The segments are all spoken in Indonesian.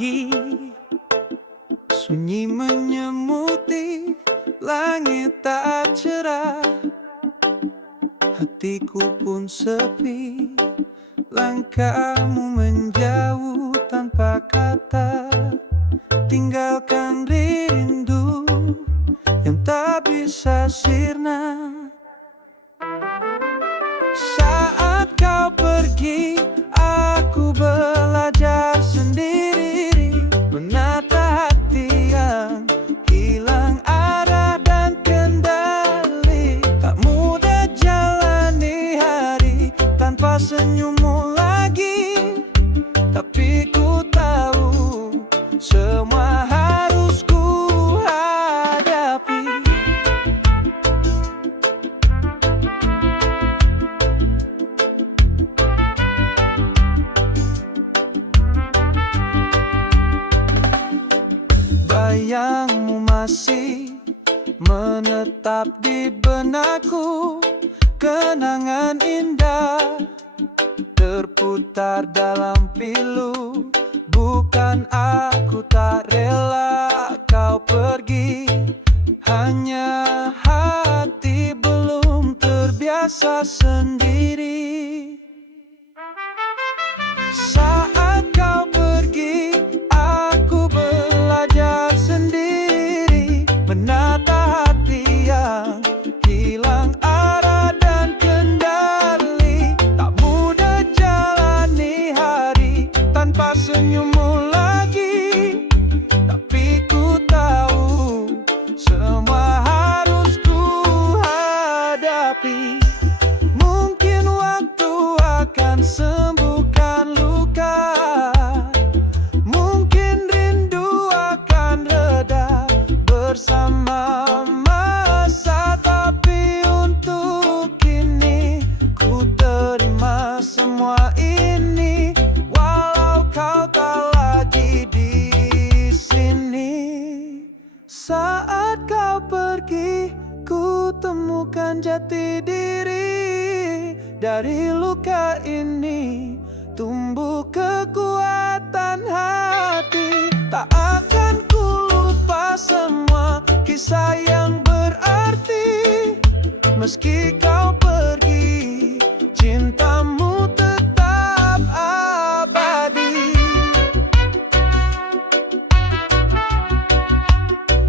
pagi, sunyi menyemuti langit tak cerah. Hatiku pun sepi, langkahmu menjauh tanpa kata. Tinggalkan rindu yang tak bisa sirna. Saat kau pergi, aku belajar sendiri menata hati yang hilang arah dan kendali. Tak mudah jalani hari tanpa senyummu lagi, tapi ku tahu semua harus ku hadapi. Bayangmu masih menetap di benakku, kenangan indah terputar dalam pilu. Bukan aku tak rela kau pergi, hanya hati belum terbiasa sendiri. Saat kau pergi, aku belajar sendiri menata hati yang hilang arah dan kendali. Tak mudah jalani hari tanpa senyummu lagi, tapi ku tahu semua harus ku hadapi. Mungkin waktu akan sembuhkan luka, mungkin rindu akan reda bersama masa. Tapi untuk kini ku terima semua ini, walau kau tak lagi di sini. Saat kau pergi, ku temukan jati diri. Dari luka ini tumbuh kekuatan hati. Tak akan ku lupa semua kisah yang berarti. Meski kau pergi, cintamu tetap abadi.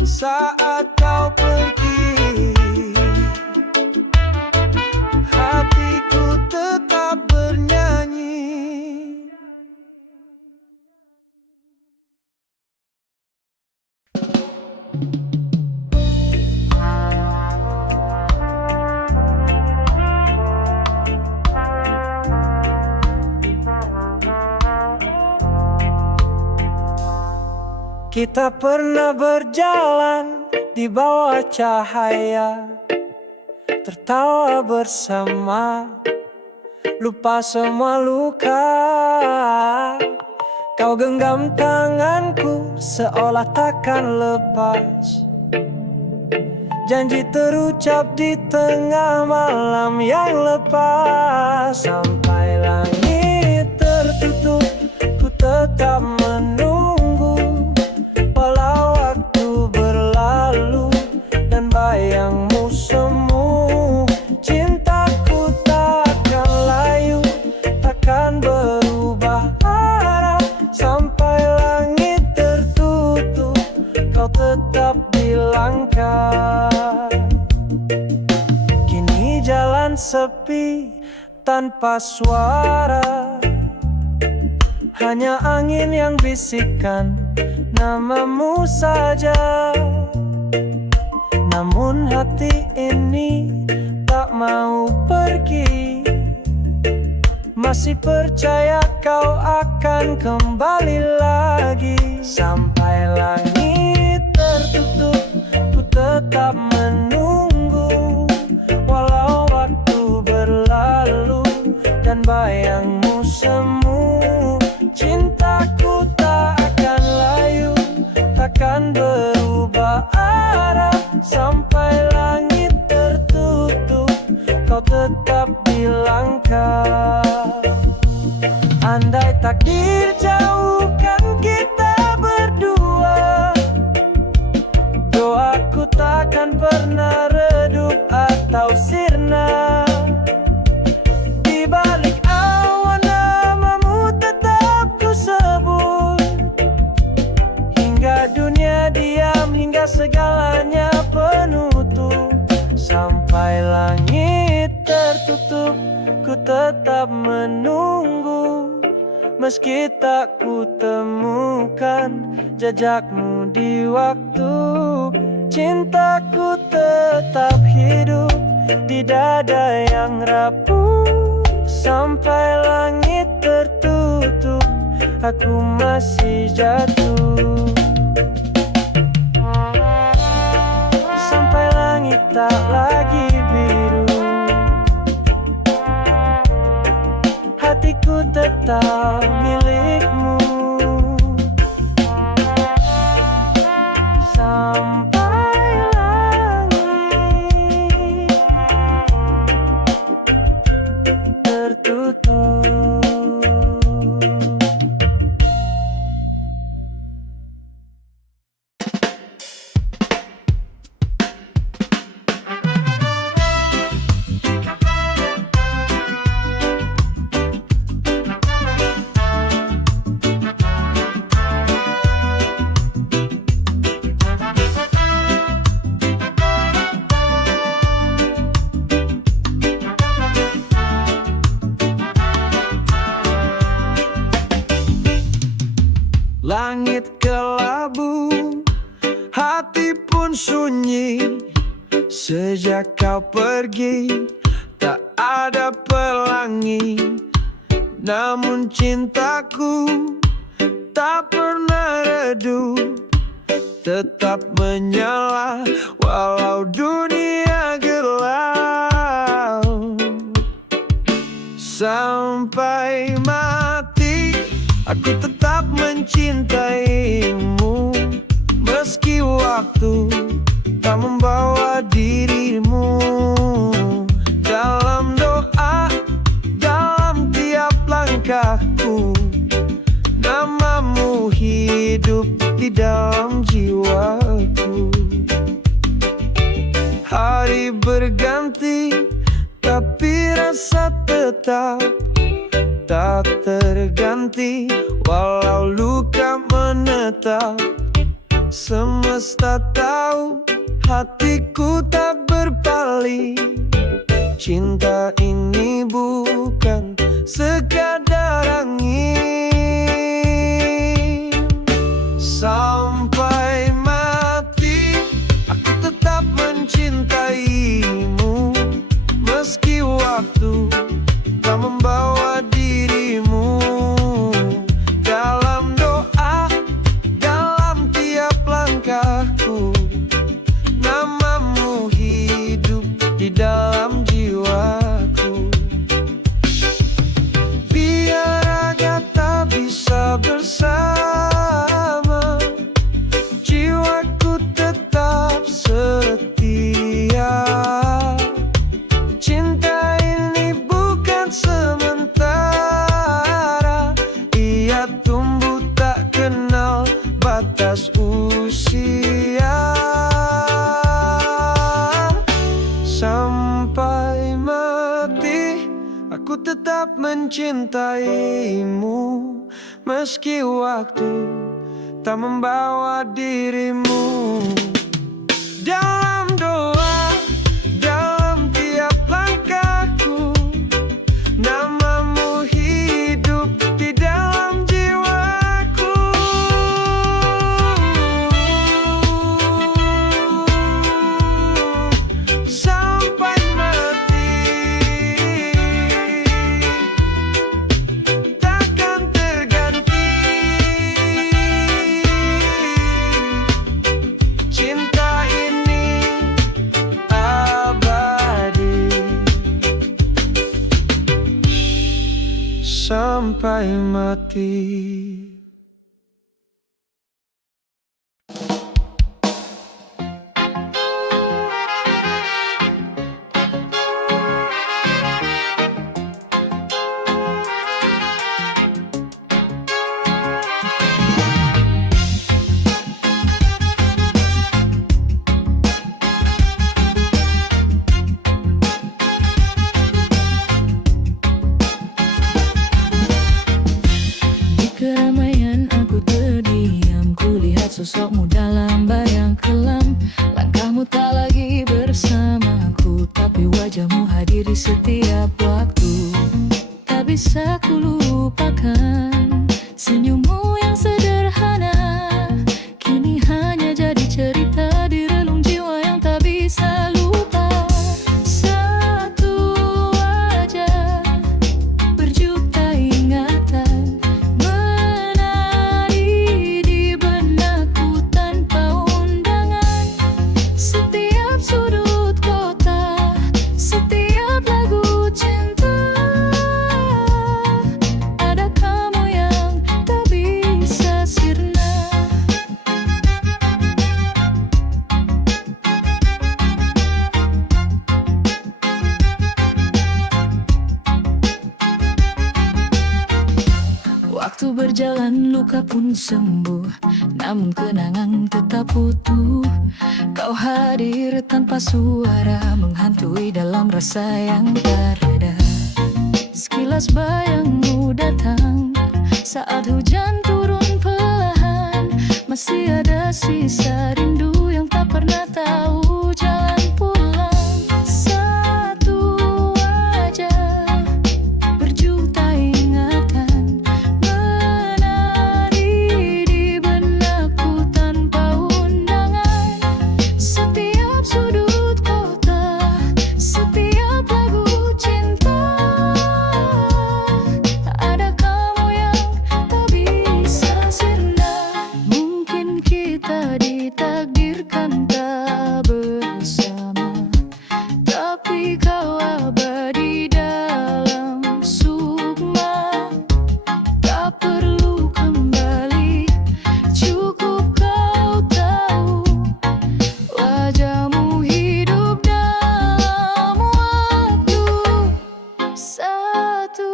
Saat kau pergi, hatiku tetap bernyanyi. Kita pernah berjalan di bawah cahaya, tertawa bersama, lupa semua luka. Kau genggam tanganku seolah takkan lepas, janji terucap di tengah malam yang lepas. Sampai langit tertutup, ku tetap menunggu, walau waktu berlalu dan bayangmu semu. Cintaku takkan layu, takkan berubah arah. Sampai langit tertutup, kau tetap di langkah. Kini jalan sepi tanpa suara, hanya angin yang bisikkan namamu saja. Namun hati ini tak mau pergi, masih percaya kau akan kembali lagi. Sampai langit tertutup, ku tetap menunggu, walau waktu berlalu dan bayangmu semu. Cintaku tak akan layu, takkan berubah arah. Sampai langit tertutup, kau tetap di langkah. Andai takdir jauhkan kita, ketika segalanya penutup. Sampai langit tertutup, ku tetap menunggu. Meski tak ku temukan jejakmu di waktu, cintaku tetap hidup di dada yang rapuh. Sampai langit tertutup, aku masih jatuh. Sampai langit tak lagi biru, hatiku tetap milikmu. Sampai langit tertutup. Langit kelabu, hati pun sunyi. Sejak kau pergi, tak ada pelangi. Namun cintaku tak pernah redup, tetap menyala walau dunia gelap. Sampai mati, aku tetap mencintaimu. Meski waktu tak membawa dirimu. Dalam doa, dalam tiap langkahku, namamu hidup di dalam jiwaku. Hari berganti, tapi rasa tetap tak terganti. Walau luka menetap, semesta tahu hatiku tak berpaling. Cinta ini bukan sekadar angin. Sampai mati, aku tetap mencintaimu. Meski waktu tak membawa dirimu. Dalam doa, dalam tiap langkahku, namamu hidup di dalam jiwaku. Biar raga tak bisa bersama, jiwaku tetap setia. Cinta ini bukan sementara, ia tumbuh tak kenal batas usia. Sampai mati, aku tetap mencintaimu. Meski waktu tak membawa dirimu. Dalam doa, dalam tiap langkahku, namamu hidup di dalam jiwaku. Sampai mati, takkan terganti. Cinta ini abadi. Sampai mati. Keramaian luka pun sembuh, namun kenangan tetap utuh. Kau hadir tanpa suara, menghantui dalam rasa yang tak reda. Sekilas bayangmu datang saat hujan turun perlahan. Masih ada sisa rindu yang tak pernah tahu jalan pulang. Satu wajah, berjuta ingatan menari di benakku tanpa undangan. Setiap sudut kota, setiap lagu cinta, ada kamu yang tak bisa sirna. Mungkin kita ditakdirkan tak bersama, tapi kau abadi dalam sukma. Tak perlu kembali, cukup kau tahu wajahmu hidup dalam waktu. Satu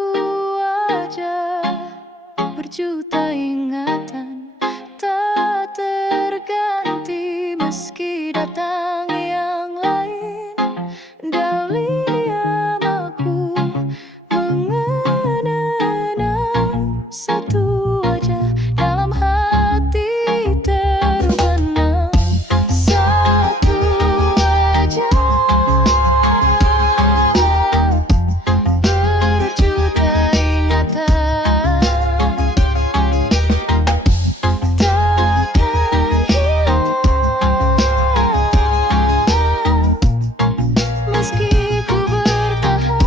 wajah, berjuta ingatan tak terganti. Meski datang yang lain, dalih diam aku mengenang. Satu wajah dalam hati terbenam. Satu wajah, berjuta ingatan takkan hilang. Meski ku bertahan.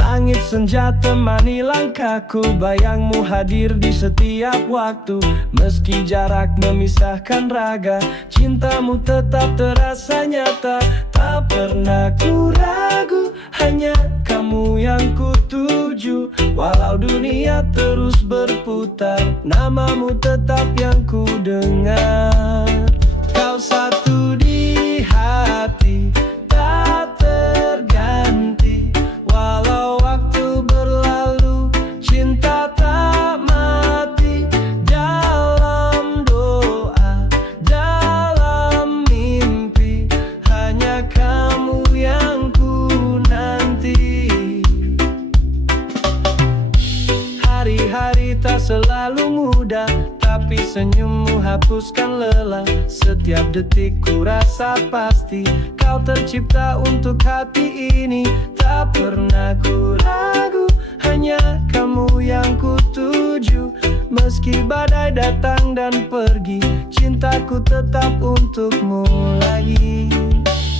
Langit senja temani langkahku, bayangmu hadir di setiap waktu. Meski jarak memisahkan raga, cintamu tetap terasa nyata. Tak pernah ku ragu, hanya kamu yang ku tuju. Walau dunia terus berputar, namamu tetap yang ku dengar. Kau satu di hati, tak terganti. Walau waktu berlalu, cinta tak mati. Dalam doa, dalam mimpi, hanya kamu yang ku nanti. Hari-hari tak selalu mudah, tapi senyummu hapuskan lelah. Setiap detik ku rasa pasti kau tercipta untuk hati ini. Tak pernah ku ragu, hanya kamu yang ku tuju. Meski badai datang dan pergi, cintaku tetap untukmu lagi.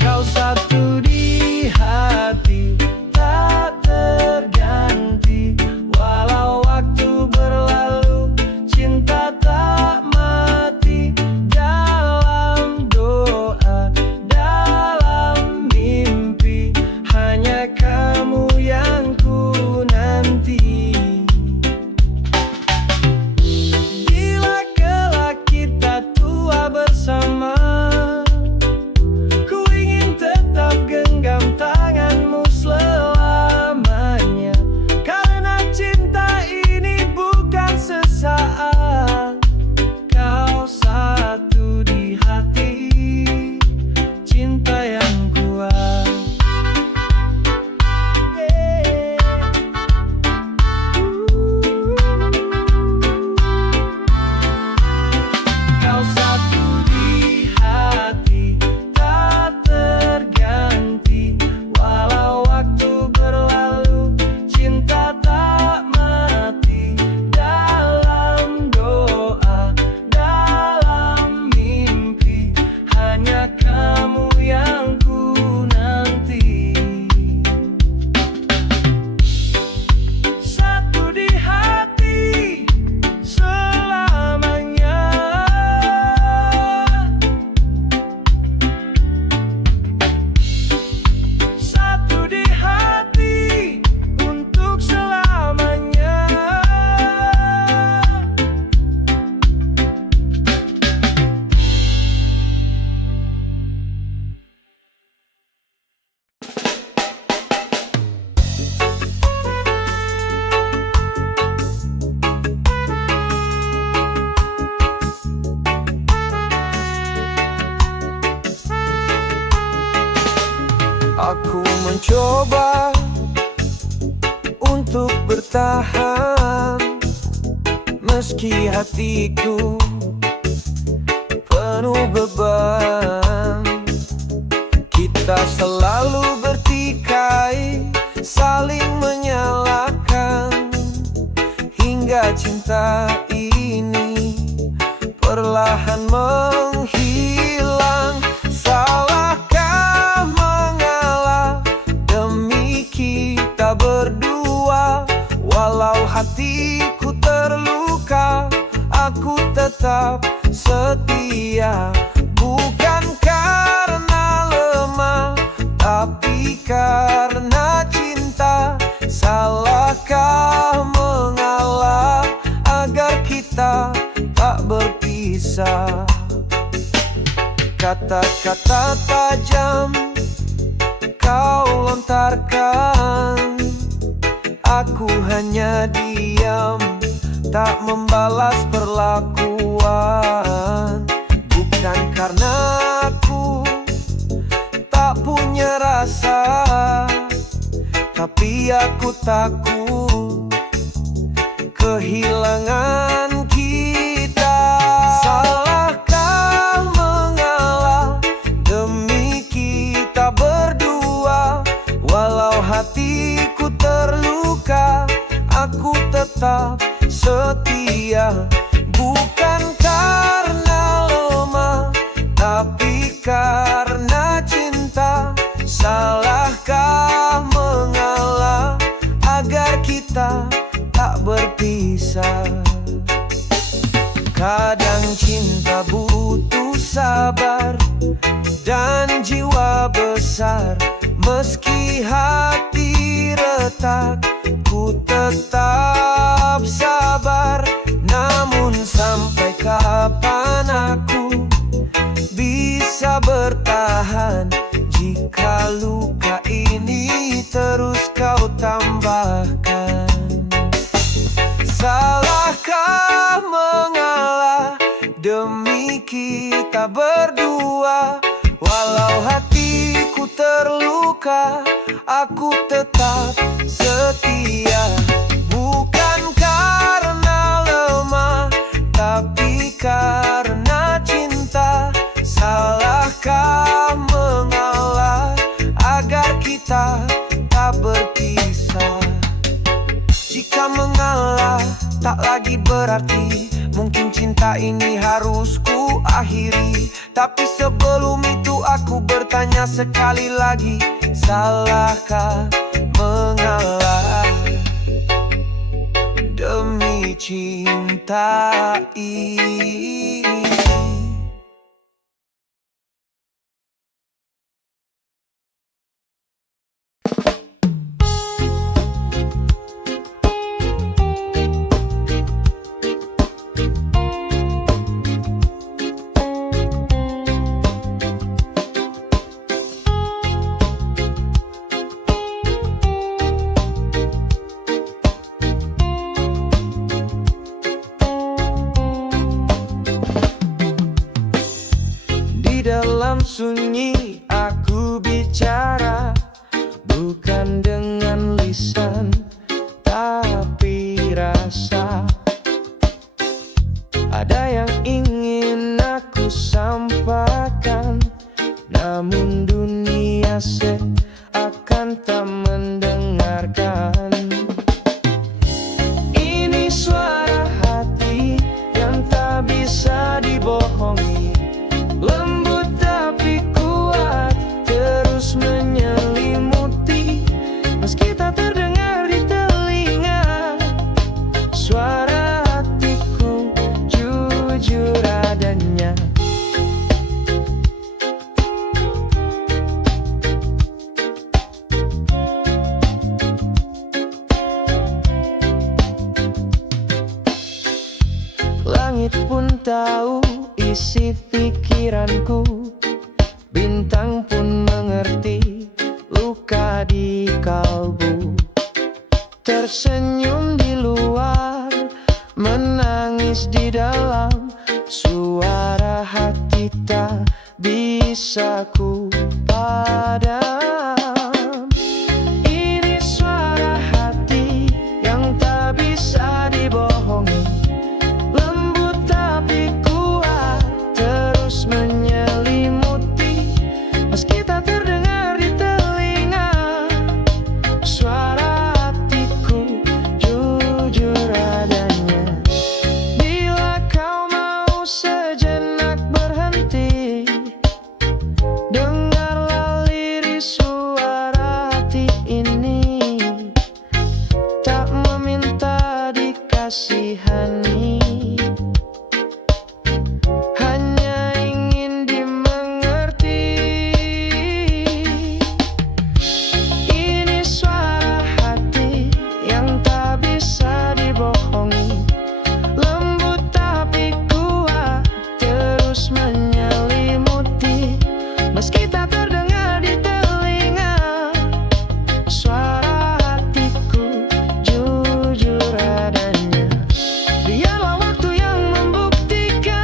Kau satu di hati, tak terganti. Walau waktu berlalu, cinta tak mati. Dalam doa, dalam mimpi, hanya kamu yang ku nanti. Bila kelak kita tua bersama, ku ingin tetap Aku mencoba untuk bertahan, meski hatiku penuh beban. Kita selalu bertikai, saling menyalahkan, hingga cinta ini perlahan menghilang. Salahkah mengalah demi kita berdua? Walau hatiku terluka, aku tetap setia. Bukan karena lemah, tapi karena cinta. Salahkah mengalah agar kita tak berpisah? Kata-kata tajam kau lontarkan, aku hanya diam, tak membalas perlakuan. Bukan karena aku tak punya rasa, tapi aku takut kehilangan kita. Salahkah mengalah demi kita berdua? Walau hatiku terluka, aku tetap setia. Bukan karena lemah, tapi karena cinta. Salahkah mengalah agar kita tak berpisah? Kadang cinta butuh sabar dan jiwa besar. Meski hati retak, ku tetap sabar. Namun sampai kapan aku bisa bertahan jika luka ini terus kau tambahkan? Salahkah mengalah demi kita berdua? Walau hatiku terluka, aku tetap setia. Bukan karena lemah, tapi karena cinta. Salahkah mengalah agar kita tak berpisah? Jika mengalah tak lagi berarti, mungkin cinta ini harus ku akhiri. Tapi sebelum itu aku bertanya sekali lagi, salahkah mengalah demi cinta ini? Dalam sunyi aku bicara, bukan dengan lisan tapi rasa. Ada yang ingin aku sampaikan, namun dunia seakan tak mendengarkan. Ini suara hati yang tak bisa dibohongi, lembut tapi kuat, terus menyelimuti. Meski tak terdengar di telinga, suara hatiku jujur adanya. Langit pun tahu isi pikiranku, bintang pun mengerti luka di kalbu. Tersenyum di luar, menangis di dalam. Suara hati tak bisa ku padam. Meski tak terdengar di telinga, suara hatiku jujur adanya. Biarlah waktu yang membuktikan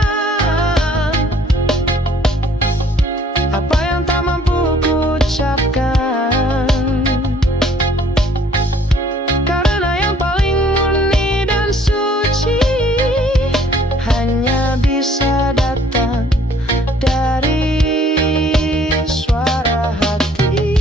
apa yang tak mampu ku ucapkan. Karena yang paling murni dan suci hanya bisa datang dari suara hati.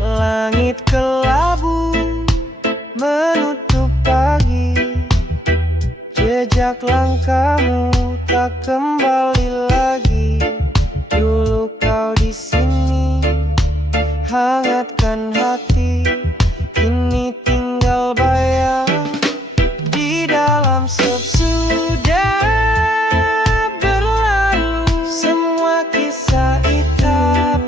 Langit kelabu menutup pagi, jejak langkahmu tak kembali lagi. Dulu kau di sini hangatkan hati, kini tinggal bayang di dalam sesudah berlalu. Semua kisah itu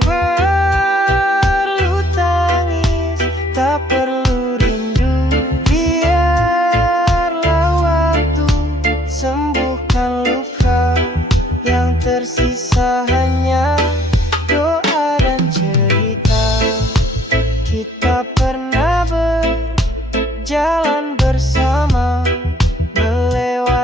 perlu tangis, tak perlu rindu. Biarlah waktu sembuhkan luka, yang tersisa hanya doa dan cerita. Kita pernah berjalan bersama, melewati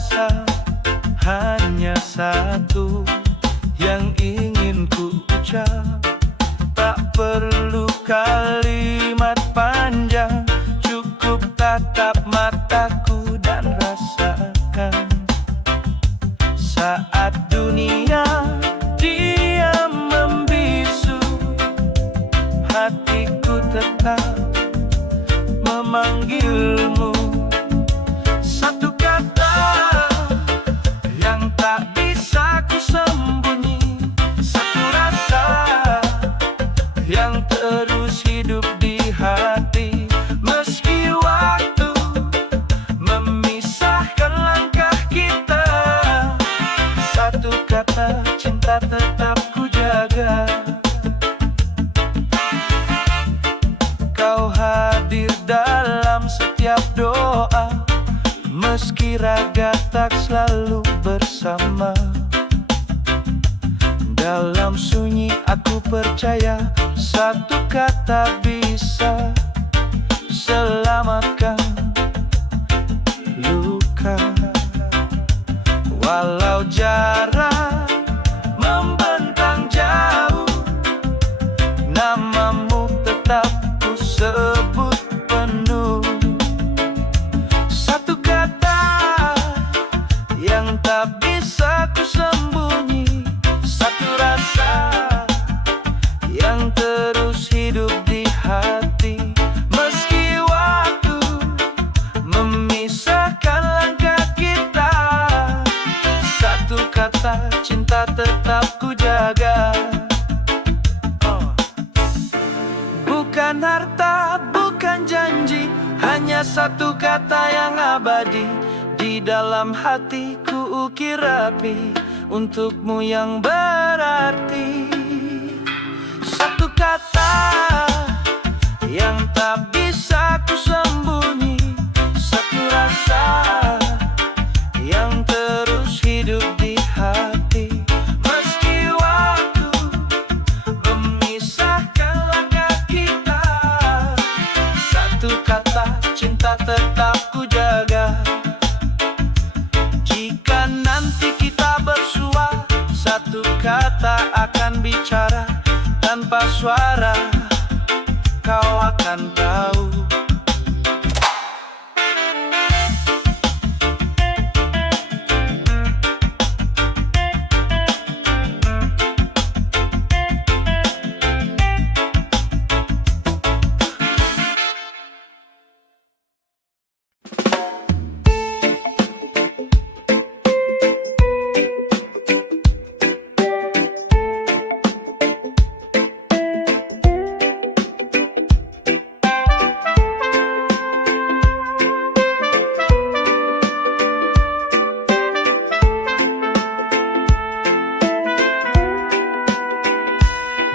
rasa hanya satu yang ingin ku ucap. Tak perlu kalimat panjang, cukup tatap mataku dan rasakan. Saat dunia diam membisu, hatiku tetap memanggilmu. Satu kata yang tak bisa ku sembunyi, satu rasa yang terus hidup di hati. Meski waktu memisahkan langkah kita, satu kata cinta tetap ku jaga. Kau hadir dalam setiap doa, meski raga tak selalu bersama. Dalam sunyi aku percaya, satu kata bisa selamatkan luka. Walau jarak membentang jauh, namamu tetap ku sebut penuh. Satu kata yang tak bisa ku sembunyi, satu rasa yang terus hidup di hati. Meski waktu memisahkan langkah kita, satu kata cinta tetap ku jaga. Bukan harta, bukan janji, hanya satu kata yang abadi. Di dalam hatiku ukir rapi, untukmu yang berarti. Satu kata yang tak bisa ku sembunyi, satu rasa yang terus hidup di hati. Meski waktu memisahkan langkah kita, satu kata cinta tetap ku jaga. Jika nanti kita bersua, satu kata akan bicara. Tanpa suara, kau akan tahu.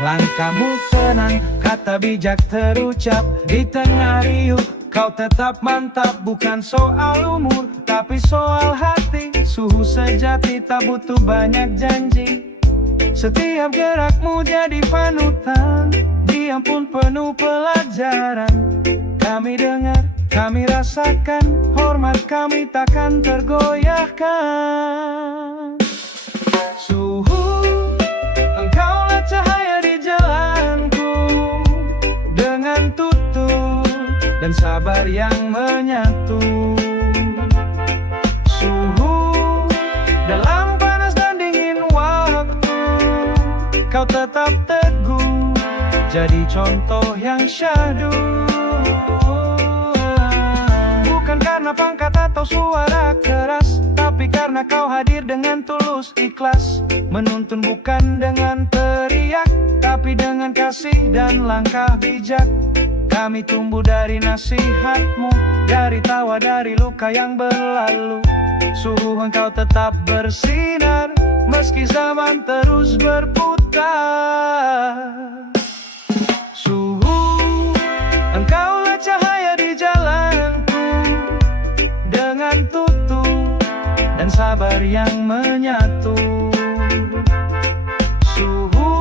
Langkahmu tenang, kata bijak terucap. Di tengah riuh, kau tetap mantap. Bukan soal umur, tapi soal hati. Suhu sejati tak butuh banyak janji. Setiap gerakmu jadi panutan, diam pun penuh pelajaran. Kami dengar, kami rasakan, hormat kami takkan tergoyahkan. Suhu, engkaulah cahaya di jalanku, dengan tutur dan sabar yang menyatu. Suhu, dalam panas dan dingin waktu, kau tetap teguh, jadi contoh yang syahdu. Bukan karena pangkat atau suara keras, tapi karena kau hadir dengan tulus ikhlas. Menuntun bukan dengan teriak, tapi dengan kasih dan langkah bijak. Kami tumbuh dari nasihatmu, dari tawa, dari luka yang berlalu. Suhu, engkau tetap bersinar, meski zaman terus berputar. Suhu, engkaulah cahaya di jalanku, dengan tutur dan sabar yang menyatu. Suhu,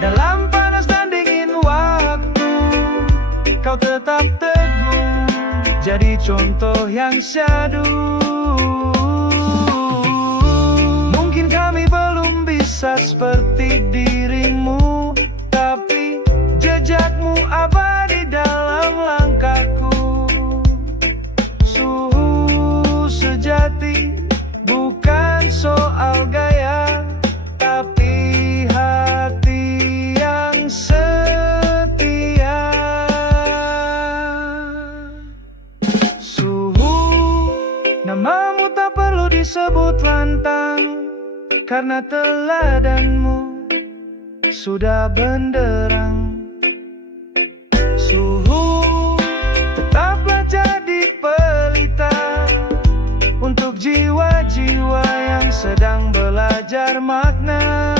dalam panas dan dingin waktu, kau tetap teguh, jadi contoh yang syahdu. bisa seperti dirimu, tapi jejakmu abadi dalam langkahku. Suhu sejati bukan soal gaya, tapi hati yang setia. Suhu, namamu tak perlu disebut lantang, karena teladanmu sudah benderang. Suhu, tetaplah jadi pelita untuk jiwa-jiwa yang sedang belajar makna.